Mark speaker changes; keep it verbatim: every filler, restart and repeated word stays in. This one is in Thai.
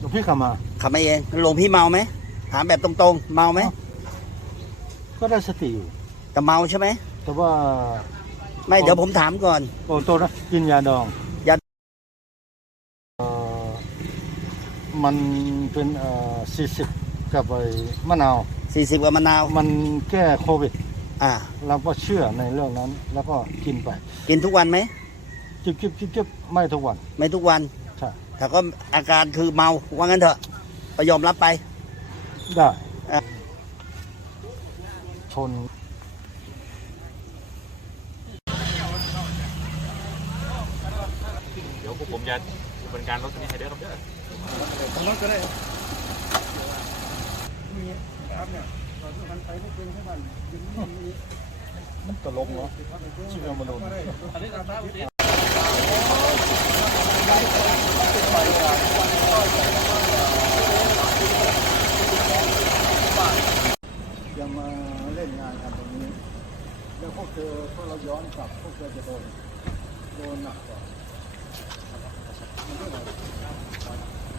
Speaker 1: ลวงพี่ขับมา
Speaker 2: ขับมาเองหลวงพี่เมาไหมถามแบบตรงๆเมาไหม
Speaker 1: ก็ได้สติอยู่
Speaker 2: แต่เมาใช่ไหม
Speaker 1: แต่ว่า
Speaker 2: ไม่เดี๋ยวผมถามก่อน
Speaker 1: โอ้โตนะกินยาดอง
Speaker 2: ยา
Speaker 1: เอ่อมันเป็นเอ่อสี่สิบกับไอ้มะนาว
Speaker 2: สี่สิบกับมะนาว
Speaker 1: มันแก้โควิด
Speaker 2: อ่า
Speaker 1: เราก็เชื่อในเรื่องนั้นแล้วก็กินไป
Speaker 2: กินทุกวันไหม
Speaker 1: จิบจิบจิบจิบไม่ทุกวัน
Speaker 2: ไม่ทุกวัน
Speaker 1: ใช่
Speaker 2: แต่ก็อาการคือเมาว่างั้นเถอะก็ยอมรับไป
Speaker 1: ได้ชน
Speaker 3: เดี๋ยวพวกผมจะบริการรถคันนี้ให้ได้ครับเด้อรถก็ได้มีครับเนี่ยเราต้องกันไปพวกเป็นแค่วัน
Speaker 1: มันตลกเนาะชีวิตมนุษย์ยังมาเล่นงานกันตรงนี้แล้วพวกเธอพวกเราย้อนกลับพวกเธอจะโดนโดนหนักกว่า